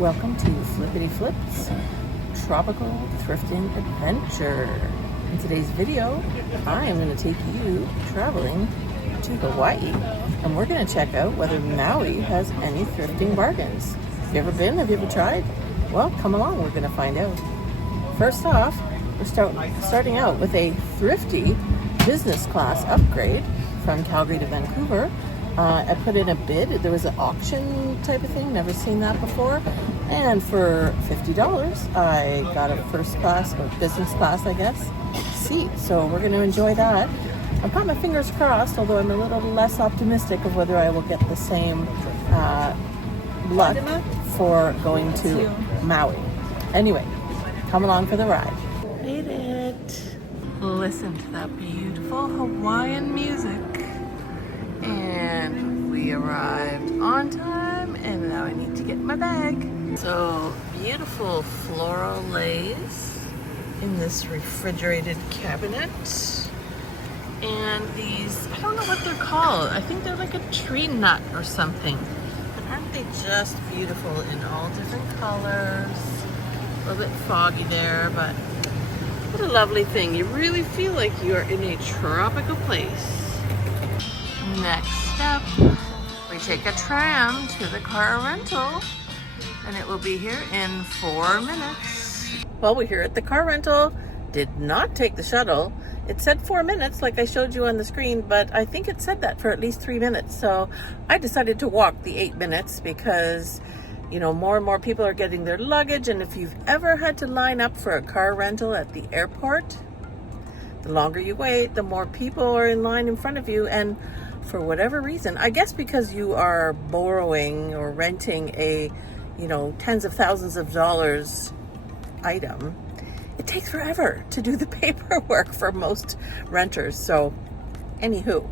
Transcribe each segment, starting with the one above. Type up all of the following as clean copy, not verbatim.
Welcome to Flippity Flip's Tropical Thrifting Adventure. In today's video, I am going to take you traveling to Hawaii, and we're going to check out whether Maui has any thrifting bargains. Have you ever been? Have you ever tried? Well, come along, we're going to find out. First off, we're starting out with a thrifty business class upgrade from Calgary to Vancouver. I put in a bid. There was an auction type of thing, never seen that before. And for $50, I got a first class, or business class, I guess, seat. So we're going to enjoy that. I've got my fingers crossed, although I'm a little less optimistic of whether I will get the same luck for going to Maui. Anyway, come along for the ride. Made it. Listen to that beautiful Hawaiian music. And we arrived on time, and now I need to get my bag. So beautiful floral lace in this refrigerated cabinet. And these, I don't know what they're called. I think they're like a tree nut or something. But aren't they just beautiful in all different colors? A little bit foggy there, but what a lovely thing. You really feel like you are in a tropical place. Next step, we take a tram to the car rental, and it will be here in 4 minutes. Well, we're here at the car rental. Did not take the shuttle. It said 4 minutes like I showed you on the screen, but I think it said that for at least 3 minutes. So I decided to walk the 8 minutes because, you know, more and more people are getting their luggage. And if you've ever had to line up for a car rental at the airport, the longer you wait, the more people are in line in front of you. And for whatever reason, I guess because you are borrowing or renting a, you know, tens of thousands of dollars item, it takes forever to do the paperwork for most renters. So anywho,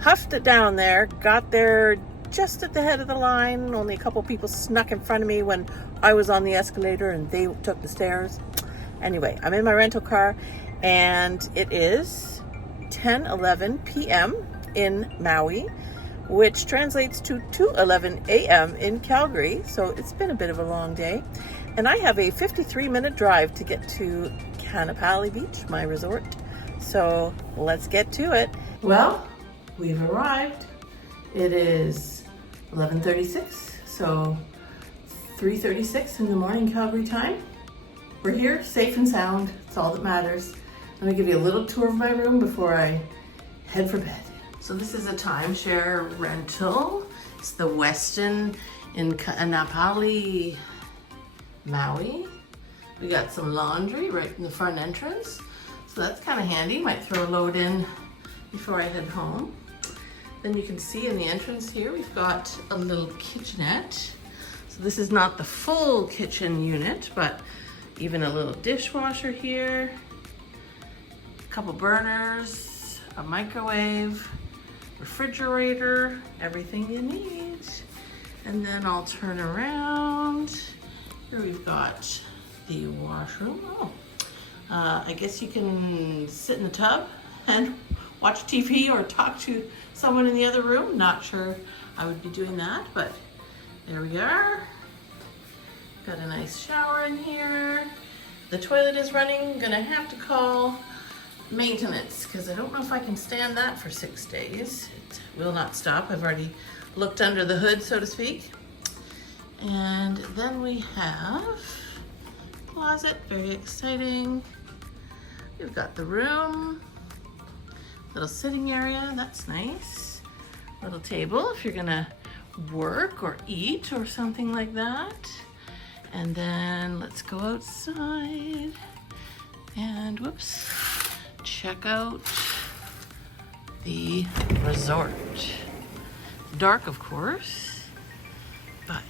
huffed it down there, got there just at the head of the line. Only a couple people snuck in front of me when I was on the escalator and they took the stairs. Anyway, I'm in my rental car, and it is 10:11 p.m. in Maui, which translates to 2:11 a.m. in Calgary. So it's been a bit of a long day. And I have a 53-minute drive to get to Kanapali Beach, my resort. So let's get to it. Well, we've arrived. It is 11:36, so 3:36 in the morning Calgary time. We're here, safe and sound. It's all that matters. Let me give you a little tour of my room before I head for bed. So this is a timeshare rental. It's the Westin in Kanapali, Maui. We got some laundry right in the front entrance. So that's kind of handy. Might throw a load in before I head home. Then you can see in the entrance here, we've got a little kitchenette. So this is not the full kitchen unit, but even a little dishwasher here, a couple burners, a microwave, refrigerator, everything you need. And then I'll turn around. Here we've got the washroom. I guess you can sit in the tub and watch TV or talk to someone in the other room. Not sure I would be doing that, but there we are. Got a nice shower in here. The toilet is running. Gonna have to call maintenance because I don't know if I can stand that for 6 days. It will not stop. I've already looked under the hood, so to speak. And then we have closet, very exciting. We've got the room, little sitting area, that's nice. Little table if you're gonna work or eat or something like that. And then let's go outside and whoops, check out the resort. Dark, of course, but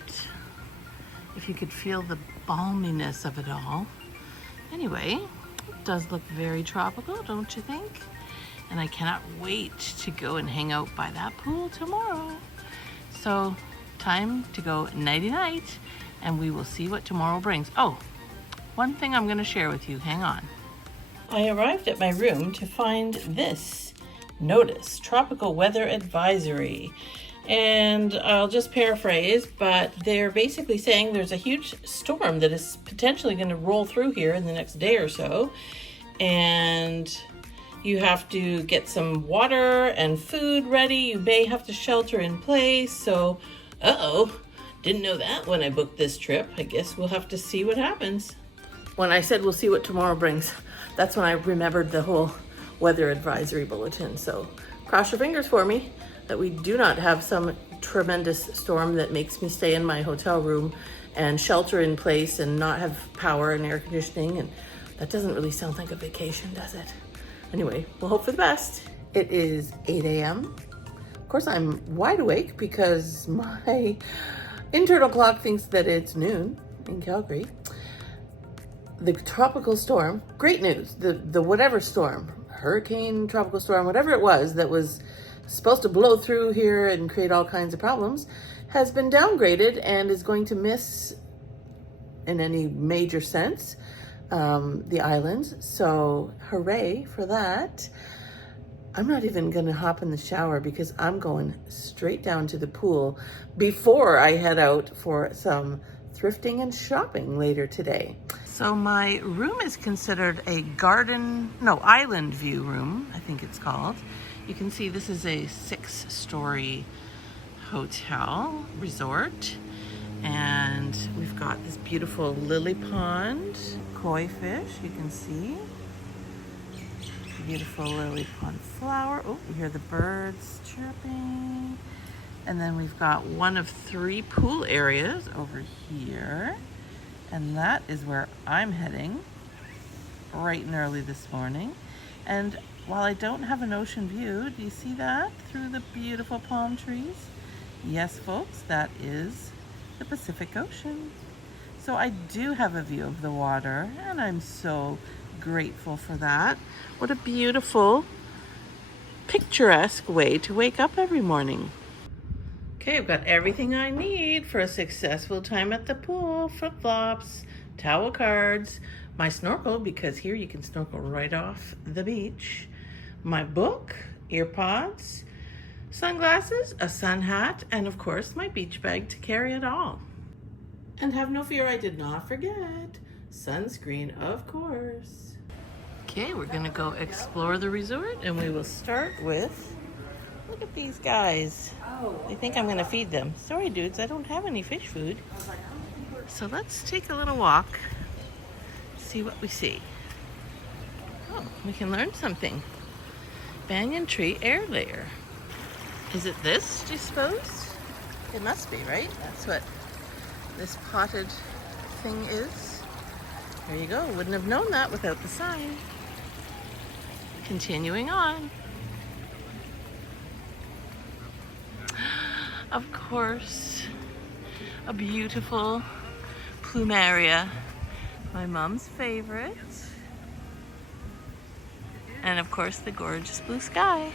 if you could feel the balminess of it all. Anyway, it does look very tropical, don't you think? And I cannot wait to go and hang out by that pool tomorrow. So, time to go nighty-night, and we will see what tomorrow brings. Oh, one thing I'm gonna share with you, hang on. I arrived at my room to find this notice, tropical weather advisory. And I'll just paraphrase, but they're basically saying there's a huge storm that is potentially going to roll through here in the next day or so. And you have to get some water and food ready. You may have to shelter in place. So, didn't know that when I booked this trip. I guess we'll have to see what happens. When I said we'll see what tomorrow brings, that's when I remembered the whole weather advisory bulletin. So cross your fingers for me that we do not have some tremendous storm that makes me stay in my hotel room and shelter in place and not have power and air conditioning. And that doesn't really sound like a vacation, does it? Anyway, we'll hope for the best. It is 8 a.m. Of course, I'm wide awake because my internal clock thinks that it's noon in Calgary. The tropical storm, great news, the whatever storm, hurricane, tropical storm, whatever it was that was supposed to blow through here and create all kinds of problems, has been downgraded and is going to miss, in any major sense, the islands. So hooray for that. I'm not even going to hop in the shower because I'm going straight down to the pool before I head out for some thrifting and shopping later today. So my room is considered a island view room, I think it's called. You can see this is a 6-story hotel resort. And we've got this beautiful lily pond, koi fish, you can see. Beautiful lily pond flower. Oh, you hear the birds chirping. And then we've got one of 3 pool areas over here. And that is where I'm heading bright and early this morning. And while I don't have an ocean view, do you see that through the beautiful palm trees? Yes, folks, that is the Pacific Ocean. So I do have a view of the water, and I'm so grateful for that. What a beautiful, picturesque way to wake up every morning. Okay, I've got everything I need for a successful time at the pool. Flip-flops, towel cards, my snorkel, because here you can snorkel right off the beach, my book, earpods, sunglasses, a sun hat, and of course my beach bag to carry it all. And have no fear, I did not forget sunscreen, of course. Okay, we're gonna go explore the resort, and we will start with, look at these guys. They think I'm gonna feed them. Sorry dudes, I don't have any fish food. So let's take a little walk, see what we see. Oh, we can learn something. Banyan tree air layer. Is it this, do you suppose? It must be, right? That's what this potted thing is. There you go. Wouldn't have known that without the sign. Continuing on. Of course, a beautiful plumeria, my mom's favorite. And of course, the gorgeous blue sky.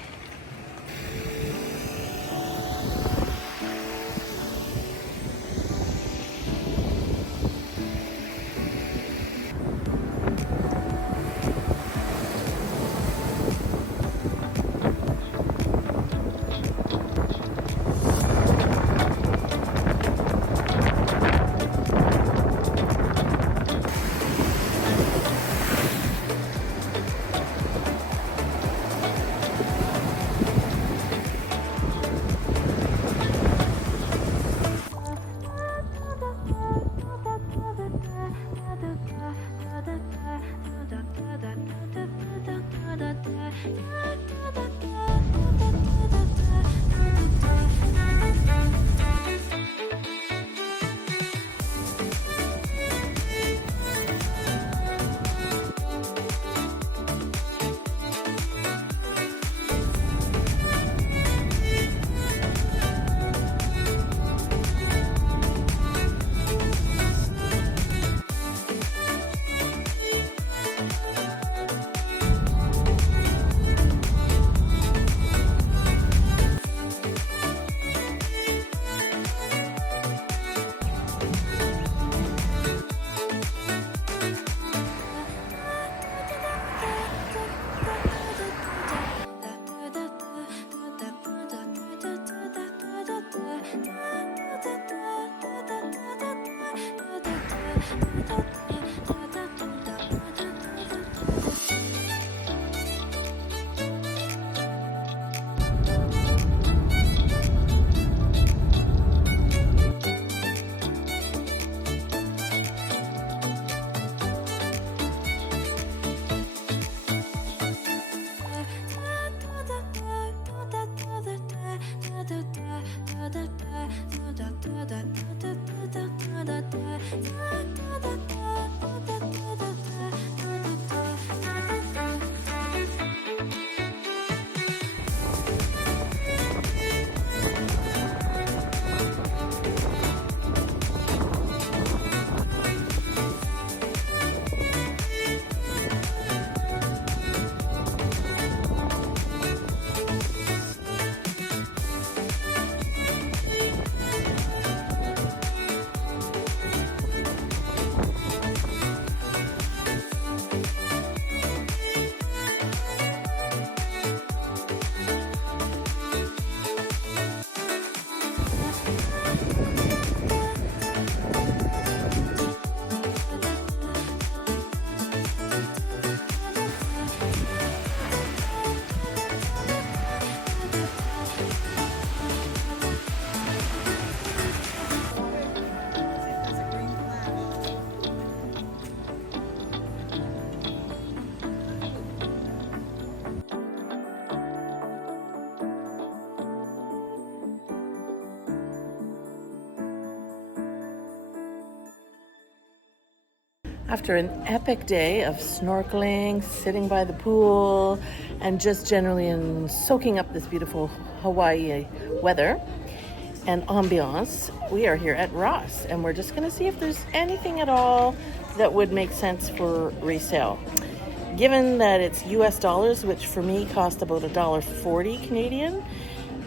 After an epic day of snorkeling, sitting by the pool, and just generally soaking up this beautiful Hawaii weather and ambiance, we are here at Ross, and we're just going to see if there's anything at all that would make sense for resale. Given that it's US dollars, which for me cost about $1.40 Canadian,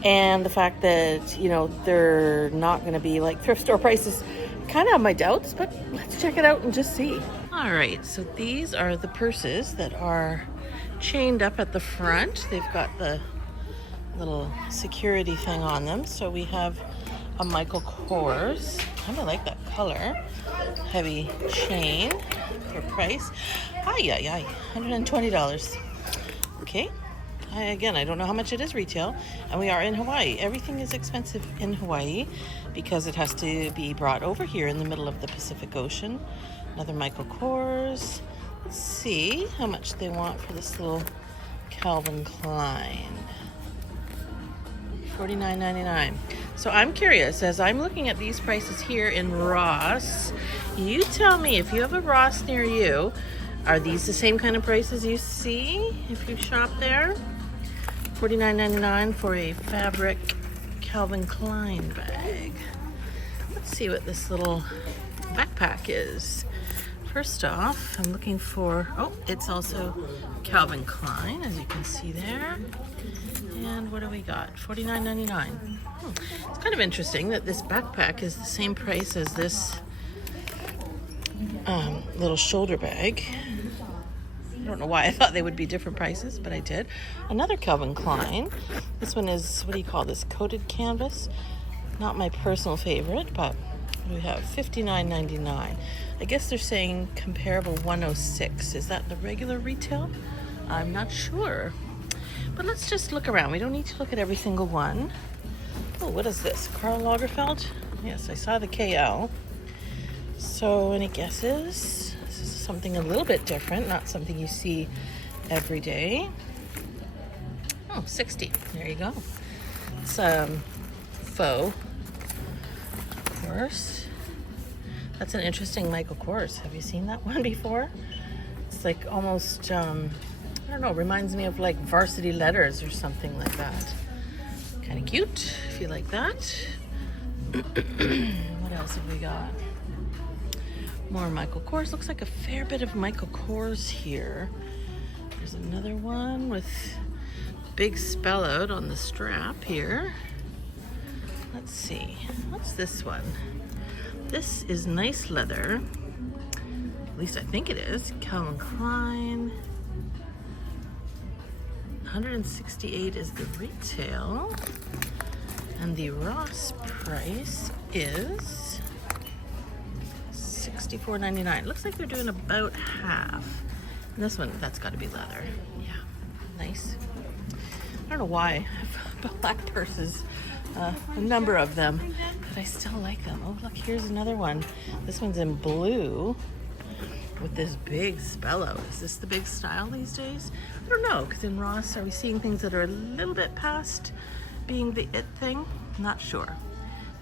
and the fact that, you know, they're not going to be like thrift store prices, kind of have my doubts, but let's check it out and just see. All right, so these are the purses that are chained up at the front. They've got the little security thing on them. So we have a Michael Kors. I kind of like that color. Heavy chain for price. $120. Okay. Again, I don't know how much it is retail, and we are in Hawaii. Everything is expensive in Hawaii because it has to be brought over here in the middle of the Pacific Ocean. Another Michael Kors. Let's see how much they want for this little Calvin Klein. $49.99. So I'm curious, as I'm looking at these prices here in Ross, you tell me if you have a Ross near you, are these the same kind of prices you see if you shop there? $49.99 for a fabric Calvin Klein bag. Let's see what this little backpack is. First off, I'm looking for, oh, it's also Calvin Klein, as you can see there. And what do we got? $49.99. It's kind of interesting that this backpack is the same price as this little shoulder bag. I don't know why I thought they would be different prices, but I did. Another Calvin Klein. This one is, what do you call this? Coated canvas. Not my personal favorite, but we have $59.99. I guess they're saying comparable $106. Is that the regular retail? I'm not sure. But let's just look around. We don't need to look at every single one. Oh, what is this? Karl Lagerfeld? Yes, I saw the KL. So any guesses? This is something a little bit different, not something you see every day. Oh, 60. There you go. It's faux, of course. That's an interesting Michael Kors. Have you seen that one before? It's like almost, I don't know, reminds me of like Varsity Letters or something like that. Kind of cute, if you like that. What else have we got? More Michael Kors. Looks like a fair bit of Michael Kors here. There's another one with big spell out on the strap here. Let's see. What's this one? This is nice leather. At least I think it is. Calvin Klein. $168 is the retail. And the Ross price is $64.99. Looks like they're doing about half. And this one, that's got to be leather. Yeah, nice. I don't know why I have black purses, a number of them, but I still like them. Oh, look, here's another one. This one's in blue with this big spell out. Is this the big style these days? I don't know, because in Ross, are we seeing things that are a little bit past being the it thing? Not sure.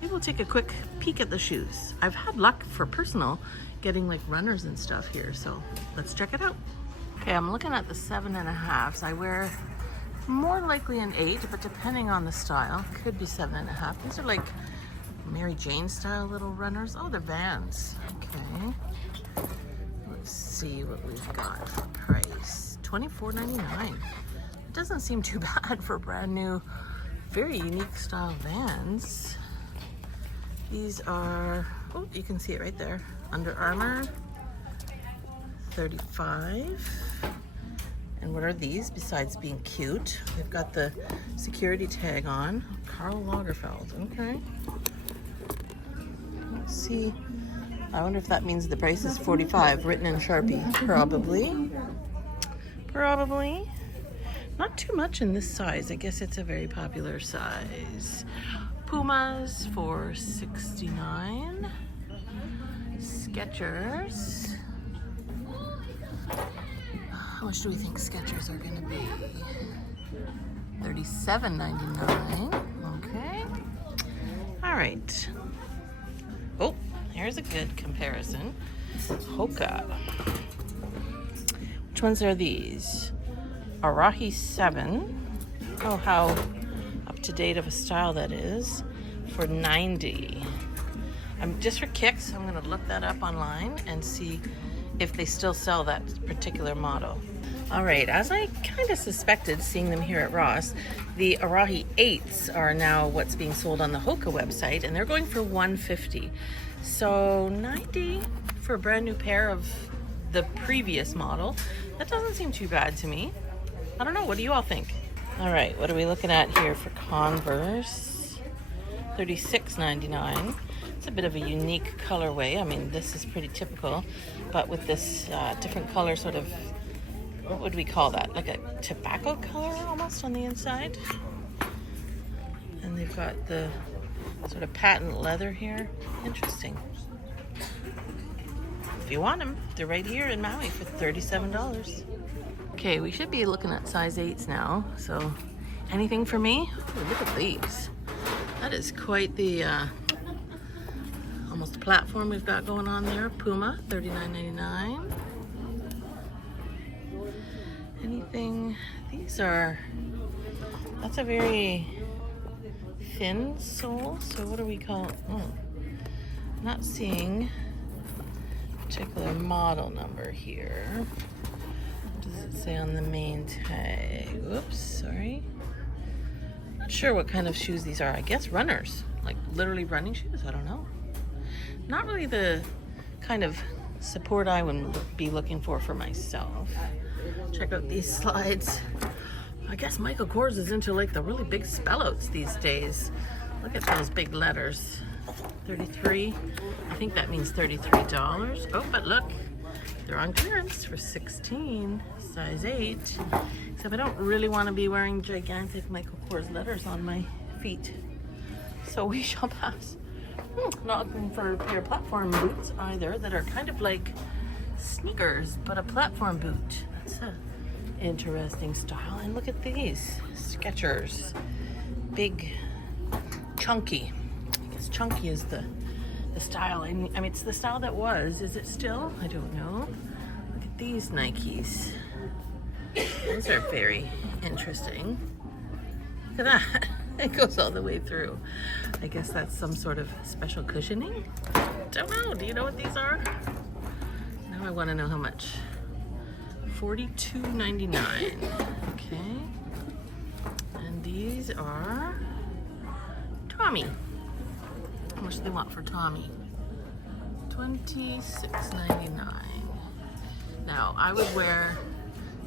maybe we'll take a quick peek at the shoes. I've had luck for personal getting like runners and stuff here, so let's check it out. Okay, I'm looking at the 7.5s. I wear more likely an 8, but depending on the style, could be 7.5. These are like Mary Jane style little runners. Oh, they're Vans. Okay. Let's see what we've got for price. $24.99. It doesn't seem too bad for brand new, very unique style Vans. These are, oh, you can see it right there. Under Armour, $35. And what are these besides being cute? They've got the security tag on. Karl Lagerfeld. Okay. Let's see. I wonder if that means the price is $45, written in Sharpie. Probably. Probably. Not too much in this size. I guess it's a very popular size. Pumas for $69. Skechers. How much do we think Skechers are going to be? $37.99. Okay. All right. Oh, here's a good comparison. Hoka. Which ones are these? Arahi 7. Oh, how up to date of a style that is. For $90. Just for kicks, I'm going to look that up online and see if they still sell that particular model. All right, as I kind of suspected seeing them here at Ross, the Arahi 8s are now what's being sold on the Hoka website, and they're going for $150. So $90 for a brand new pair of the previous model. That doesn't seem too bad to me. I don't know, what do you all think? All right, what are we looking at here for Converse? $36.99. It's a bit of a unique colorway. I mean, this is pretty typical, but with this different color, sort of, what would we call that? Like a tobacco color almost on the inside. And they've got the sort of patent leather here. Interesting. If you want them, they're right here in Maui for $37. Okay, we should be looking at size 8s now. So anything for me? Ooh, look at these. That is quite the almost platform we've got going on there. Puma, $39.99. Anything? These are, that's a very thin sole. So what do we call it? Not seeing a particular model number here. What does it say on the main tag? Oops, sorry. Not sure what kind of shoes these are. I guess runners, like literally running shoes. I don't know. Not really the kind of support I would be looking for myself. Check out these slides. I guess Michael Kors is into like the really big spellouts these days. Look at those big letters. 33. I think that means $33. Oh, but look, they're on clearance for $16, size 8. Except I don't really want to be wearing gigantic Michael Kors letters on my feet. So we shall pass. Not looking for a pair of platform boots either that are kind of like sneakers, but a platform boot. That's a interesting style. And look at these Skechers. Big, chunky. I guess chunky is the style. I mean, it's the style that was. Is it still? I don't know. Look at these Nikes. Those are very interesting. Look at that. It goes all the way through. I guess that's some sort of special cushioning. Don't know. Do you know what these are? Now I want to know how much. $42.99. Okay. And these are Tommy. How much do they want for Tommy? $26.99. Now I would wear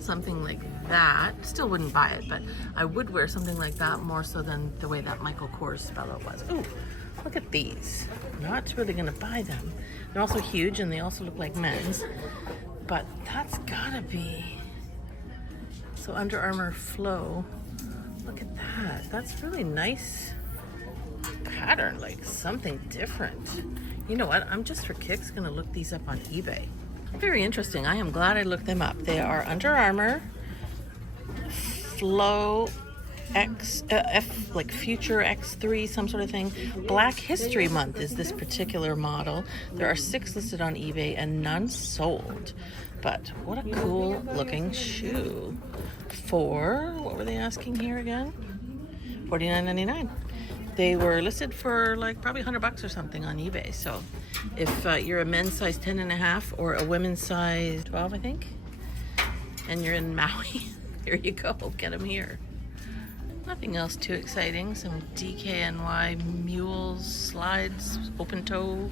something like that. Still wouldn't buy it, but I would wear something like that more so than the way that Michael Kors fellow was. Ooh, look at these. Not really gonna buy them. They're also huge and they also look like men's, but that's gotta be. So Under Armour Flow, look at that. That's really nice pattern, like something different. You know what? I'm just for kicks gonna look these up on eBay. Very interesting. I am glad I looked them up. They are Under Armour Flow like Future X3, some sort of thing. Black History Month is this particular model. There are 6 listed on eBay and none sold. But what a cool looking shoe. For, what were they asking here again? $49.99. They were listed for like probably $100 or something on eBay. So if you're a men's size 10.5 or a women's size 12, I think, and you're in Maui, here you go, get them here. Nothing else too exciting. Some DKNY mules, slides, open toe.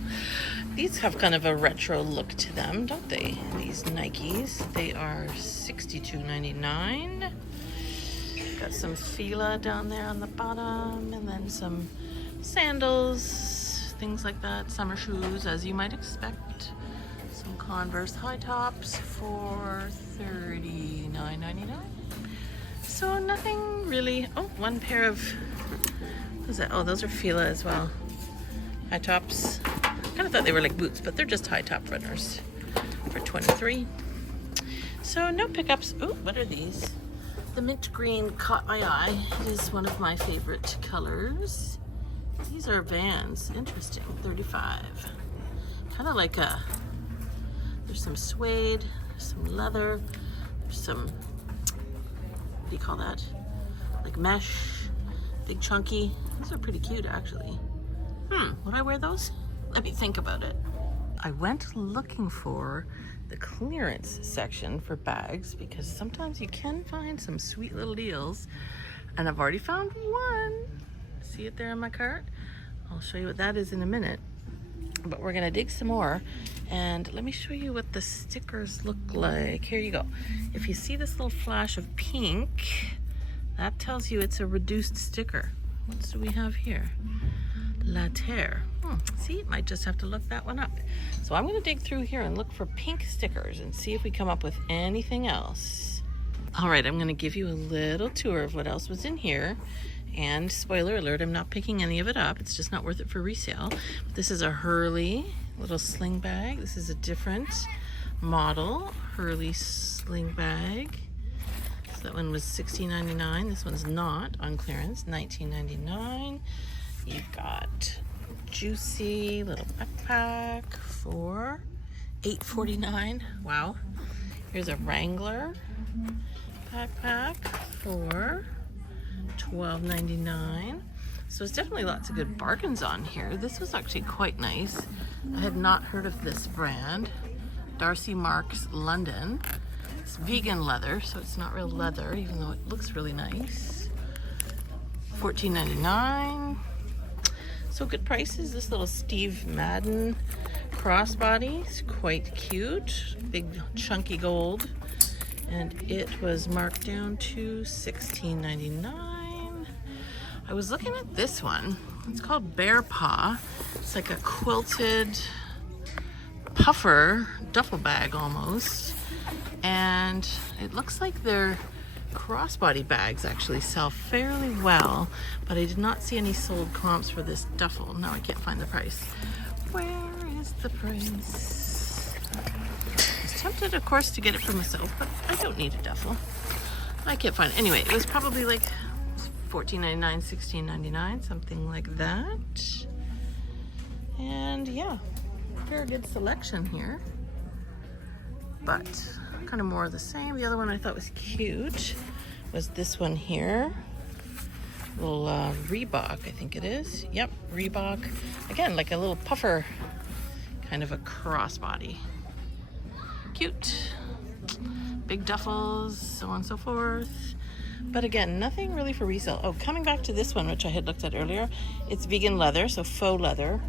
These have kind of a retro look to them, don't they? These Nikes. They are $62.99. Got some Fila down there on the bottom, and then some sandals, things like that. Summer shoes, as you might expect. Some Converse high tops for $39.99. So nothing really. Oh, one pair of, what is that? Oh, those are Fila as well. High tops. Kind of thought they were like boots, but they're just high top runners for $23. So no pickups. Oh, what are these? The mint green caught my eye. It is one of my favorite colors. These are Vans. Interesting. $35. Kind of like a, there's some suede, some leather, there's some, what do you call that? Like mesh, big chunky. These are pretty cute actually. Would I wear those? Let me think about it. I went looking for the clearance section for bags because sometimes you can find some sweet little deals, and I've already found one. See it there in my cart? I'll show you what that is in a minute, but we're gonna dig some more, and let me show you what the stickers look like. Here you go. If you see this little flash of pink, that tells you it's a reduced sticker. What do we have here? La Terre. See, might just have to look that one up. So I'm going to dig through here and look for pink stickers and see if we come up with anything else. All right, I'm going to give you a little tour of what else was in here. And spoiler alert, I'm not picking any of it up. It's just not worth it for resale. But this is a Hurley little sling bag. This is a different model Hurley sling bag. So that one was $16.99. This one's not on clearance, $19.99. You've got juicy little backpack for $8.49. Wow. Here's a Wrangler backpack for $12.99. So it's definitely lots of good bargains on here. This was actually quite nice. I had not heard of this brand. Darcy Marks London. It's vegan leather, so it's not real leather, even though it looks really nice. $14.99. So good prices. This little Steve Madden crossbody is quite cute. Big chunky gold. And it was marked down to $16.99. I was looking at this one. It's called Bear Paw. It's like a quilted puffer duffel bag almost. And it looks like they're crossbody bags actually sell fairly well, but I did not see any sold comps for this duffel. Now I can't find the price. Where is the price? I was tempted, of course, to get it for myself, but I don't need a duffel. I can't find it. Anyway, it was probably like $14.99, $16.99, something like that. And yeah, very good selection here, but kind of more of the same. The other one I thought was cute was this one here. Little Reebok, I think it is. Yep, Reebok. Again, like a little puffer, kind of a crossbody. Cute. Big duffels, so on and so forth. But again, nothing really for resale. Oh, coming back to this one, which I had looked at earlier, it's vegan leather, so faux leather.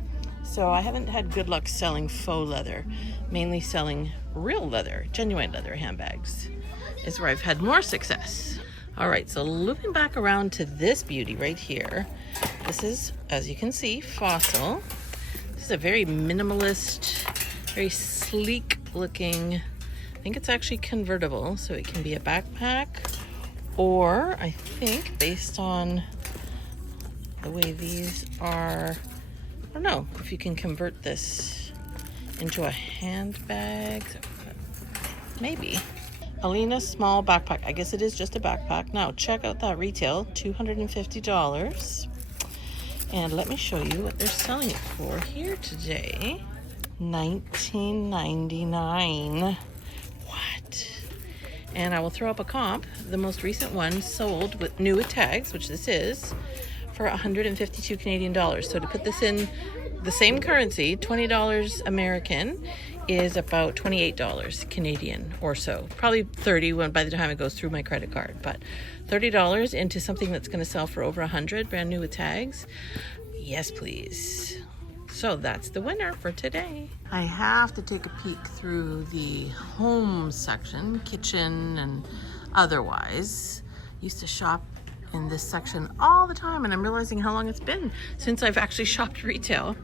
So I haven't had good luck selling faux leather, mainly selling real leather, genuine leather handbags is where I've had more success. All right, so looping back around to this beauty right here. This is, as you can see, Fossil. This is a very minimalist, very sleek looking, I think it's actually convertible, so it can be a backpack, or I think based on the way these are, I don't know if you can convert this into a handbag. Maybe. Alina small backpack. I guess it is just a backpack. Now, check out that retail, $250. And let me show you what they're selling it for here today. $19.99. What? And I will throw up a comp. The most recent one sold with new with tags, which this is, for 152 Canadian dollars. So to put this in the same currency, $20 American is about $28 Canadian or so. Probably 30 by the time it goes through my credit card, but $30 into something that's going to sell for over 100, brand new with tags. Yes, please. So that's the winner for today. I have to take a peek through the home section, kitchen and otherwise. Used to shop in this section all the time, and I'm realizing how long it's been since I've actually shopped retail.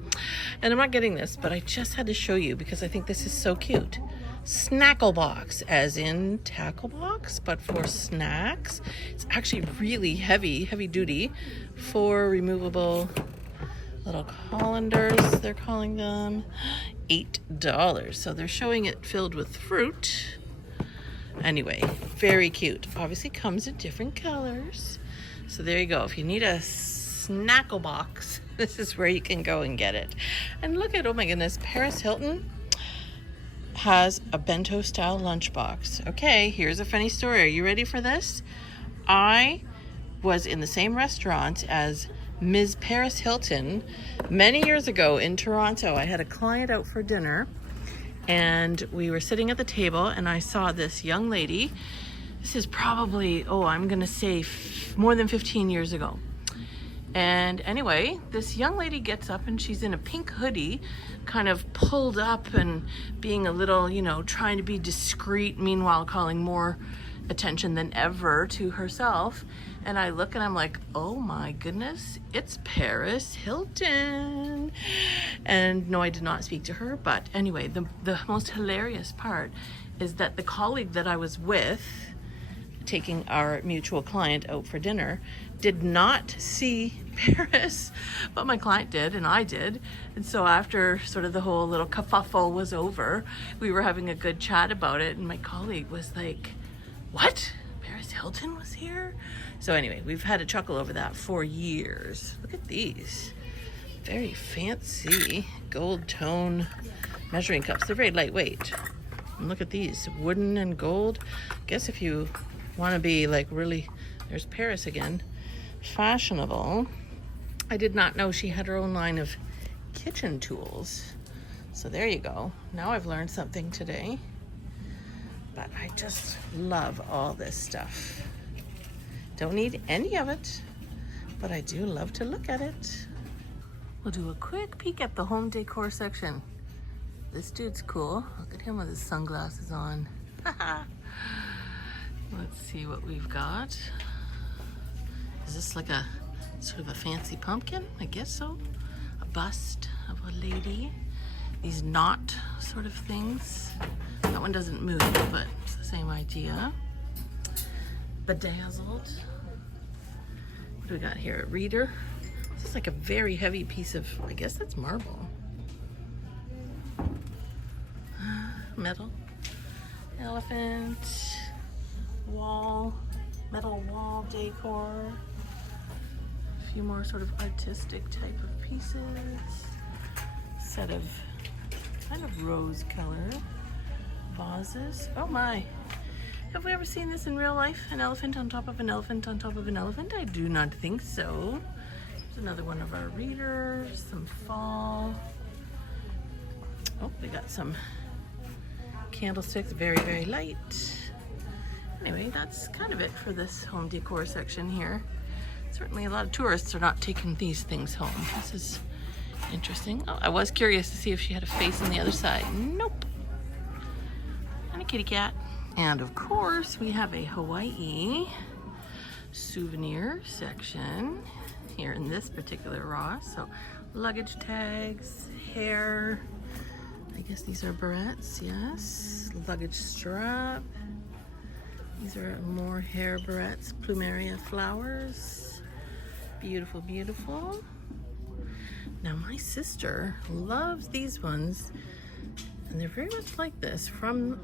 And I'm not getting this, but I just had to show you because I think this is so cute. Snackle box, as in tackle box, but for snacks. It's actually really heavy duty for removable little colanders, they're calling them. $8. So they're showing it filled with fruit. Anyway, very cute. Obviously comes in different colors. So there you go. If you need a snackle box, this is where you can go and get it. And look at, oh my goodness, Paris Hilton has a bento style lunchbox. Okay, here's a funny story. Are you ready for this? I was in the same restaurant as Ms. Paris Hilton many years ago in Toronto. I had a client out for dinner and we were sitting at the table and I saw this young lady. This is probably, I'm gonna say more than 15 years ago. And anyway, this young lady gets up and she's in a pink hoodie, kind of pulled up and being a little, trying to be discreet, meanwhile calling more attention than ever to herself. And I look and I'm like, oh my goodness, it's Paris Hilton. And no, I did not speak to her, but anyway, the most hilarious part is that the colleague that I was with, taking our mutual client out for dinner, did not see Paris, but my client did and I did. And so after sort of the whole little kerfuffle was over, we were having a good chat about it and my colleague was like, what? Paris Hilton was here? So anyway, we've had a chuckle over that for years. Look at these. Very fancy gold tone measuring cups. They're very lightweight. And look at these, wooden and gold. I guess if you want to be like really, there's Paris again, fashionable. I did not know she had her own line of kitchen tools. So there you go. Now I've learned something today. But I just love all this stuff. Don't need any of it, but I do love to look at it. We'll do a quick peek at the home decor section. This dude's cool. Look at him with his sunglasses on. Let's see what we've got. Is this like a sort of a fancy pumpkin? I guess so. A bust of a lady. These knot sort of things. That one doesn't move, but it's the same idea. Bedazzled. What do we got here? A reader. This is like a very heavy piece of, I guess that's marble. Metal. Elephant. Wall. Metal wall decor. A few more sort of artistic type of pieces. Set of kind of rose color vases. Oh my. Have we ever seen this in real life? An elephant on top of an elephant on top of an elephant? I do not think so. There's another one of our readers, some fall. Oh, we got some candlesticks, very, very light. Anyway, that's kind of it for this home decor section here. Certainly a lot of tourists are not taking these things home. This is interesting. Oh, I was curious to see if she had a face on the other side. Nope. And a kitty cat. And of course, we have a Hawaii souvenir section here in this particular Ross. So luggage tags, hair, I guess these are barrettes, yes. Luggage strap. These are more hair barrettes, plumeria flowers. Beautiful, beautiful. Now my sister loves these ones. And they're very much like this.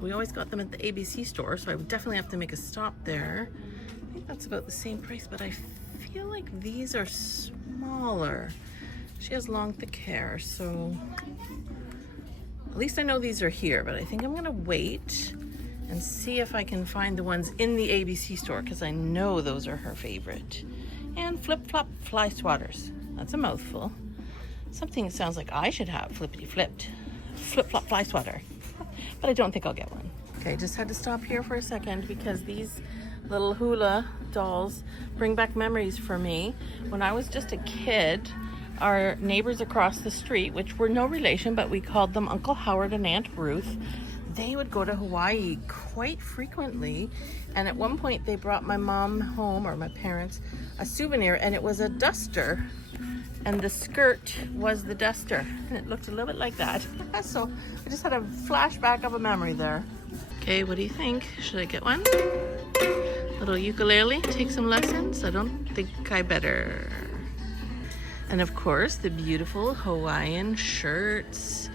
We always got them at the ABC store, so I would definitely have to make a stop there. I think that's about the same price, but I feel like these are smaller. She has long, thick hair, so at least I know these are here, but I think I'm gonna wait and see if I can find the ones in the ABC store, because I know those are her favorite. And flip-flop fly swatters. That's a mouthful. Something that sounds like I should have, flippity-flipped. Flip-flop fly swatter. But I don't think I'll get one. Okay, just had to stop here for a second because these little hula dolls bring back memories for me. When I was just a kid, our neighbors across the street, which were no relation, but we called them Uncle Howard and Aunt Ruth, they would go to Hawaii quite frequently. And at one point they brought my mom home, or my parents, a souvenir, and it was a duster. And the skirt was the duster. And it looked a little bit like that. So I just had a flashback of a memory there. Okay, what do you think? Should I get one? Little ukulele, take some lessons? I don't think I better. And of course, the beautiful Hawaiian shirts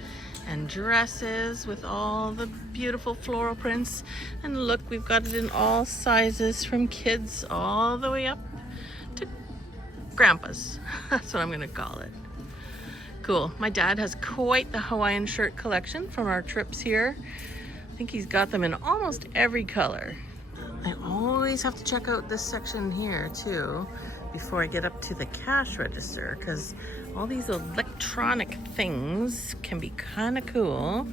and dresses with all the beautiful floral prints. And look, we've got it in all sizes, from kids all the way up to grandpas. That's what I'm gonna call it. Cool. My dad has quite the Hawaiian shirt collection from our trips here. I think he's got them in almost every color. I always have to check out this section here too before I get up to the cash register, because all these electronic things can be kind of cool.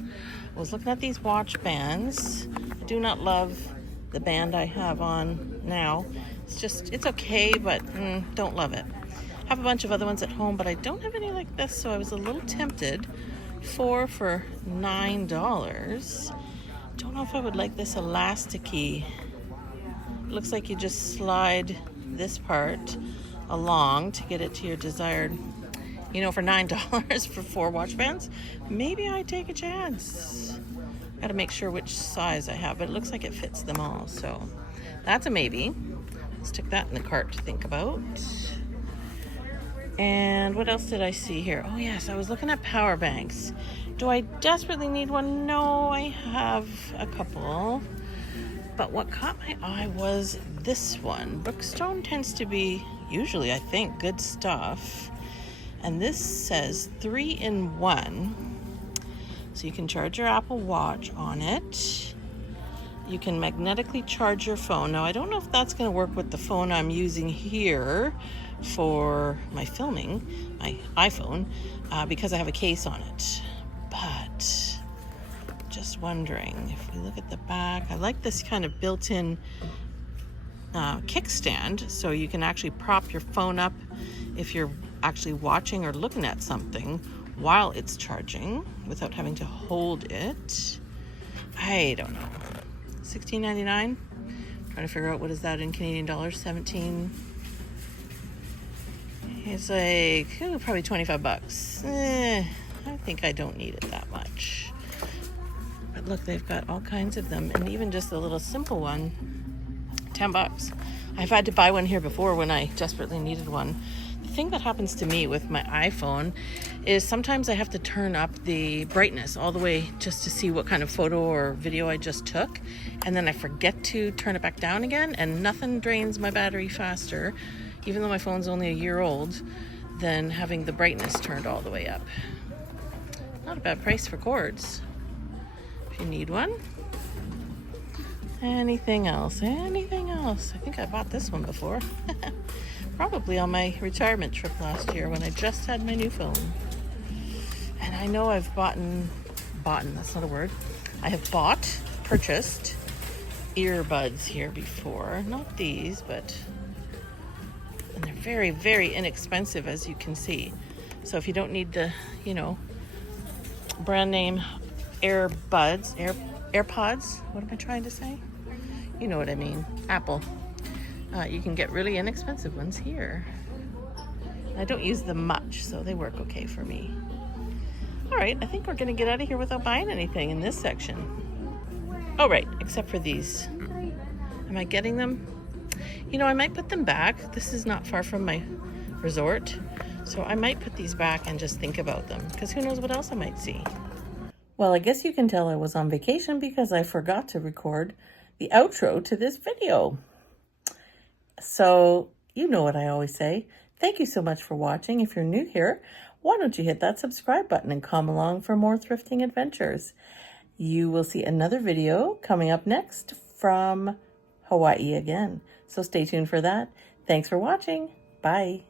I was looking at these watch bands. I do not love the band I have on now. It's okay, but don't love it. I have a bunch of other ones at home, but I don't have any like this, so I was a little tempted. 4 for $9. Don't know if I would like this elasticy. It looks like you just slide this part along to get it to your desired, for $9 for 4 watch bands. Maybe I take a chance. Gotta make sure which size I have, but it looks like it fits them all, so that's a maybe. Stick that in the cart to think about. And what else did I see here? Oh yes, I was looking at power banks. Do I desperately need one? No, I have a couple. But what caught my eye was this one. Brookstone tends to be, usually I think, good stuff. And this says 3-in-1. So you can charge your Apple Watch on it. You can magnetically charge your phone. Now, I don't know if that's going to work with the phone I'm using here for my filming, my iPhone, because I have a case on it. But just wondering, if we look at the back, I like this kind of built-in kickstand, so you can actually prop your phone up if you're actually watching or looking at something while it's charging without having to hold it. I don't know. $16.99. Trying to figure out what is that in Canadian dollars. 17. It's like probably 25 bucks. I think I don't need it that much. But look, they've got all kinds of them, and even just a little simple one, 10 bucks. I've had to buy one here before when I desperately needed one. The thing that happens to me with my iPhone is sometimes I have to turn up the brightness all the way just to see what kind of photo or video I just took, and then I forget to turn it back down again, and nothing drains my battery faster, even though my phone's only a year old, than having the brightness turned all the way up. Not a bad price for cords if you need one. Anything else? Anything else? I think I bought this one before. Probably on my retirement trip last year when I just had my new phone. And I know I've that's not a word. I have purchased earbuds here before. Not these, but, and they're very, very inexpensive, as you can see. So if you don't need the, brand name AirPods, what am I trying to say? You know what I mean, Apple. You can get really inexpensive ones here. I don't use them much, so they work okay for me. All right, I think we're gonna get out of here without buying anything in this section. Oh, right, except for these. Am I getting them? I might put them back. This is not far from my resort, so I might put these back and just think about them, because who knows what else I might see. Well, I guess you can tell I was on vacation because I forgot to record the outro to this video. So, you know what I always say. Thank you so much for watching. If you're new here, why don't you hit that subscribe button and come along for more thrifting adventures. You will see another video coming up next from Hawaii again. So stay tuned for that. Thanks for watching. Bye.